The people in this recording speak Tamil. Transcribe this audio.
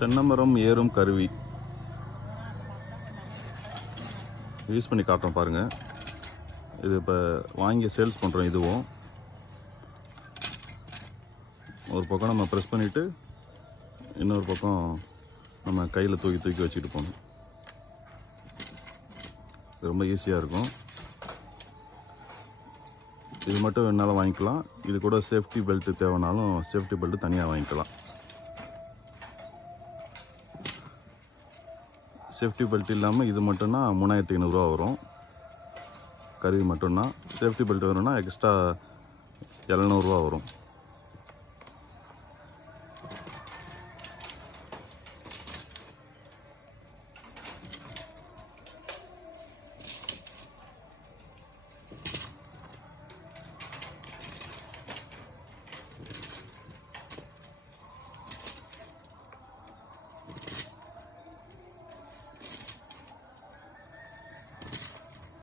தென்னைமரம் ஏறும் கருவி யூஸ் பண்ணி காட்டுறோம் பாருங்கள். இது இப்போ வாங்கி சேல்ஸ் பண்ணுறோம். இதுவும் ஒரு பக்கம் நம்ம ப்ரெஸ் பண்ணிவிட்டு இன்னொரு பக்கம் நம்ம கையில் தூக்கி வச்சுட்டு போகணும். இது ரொம்ப ஈஸியாக இருக்கும். இது மட்டும் என்னால் வாங்கிக்கலாம். இது கூட சேஃப்டி பெல்ட்டு தேவைனாலும் சேஃப்டி பெல்ட்டு தனியாக வாங்கிக்கலாம். சேஃப்டி பெல்ட் இல்லாமல் இது மட்டும்னா 3500 வரும். கருவி மட்டும்னா. சேஃப்டி பெல்ட் வேணும்னா எக்ஸ்ட்ரா 700 வரும்.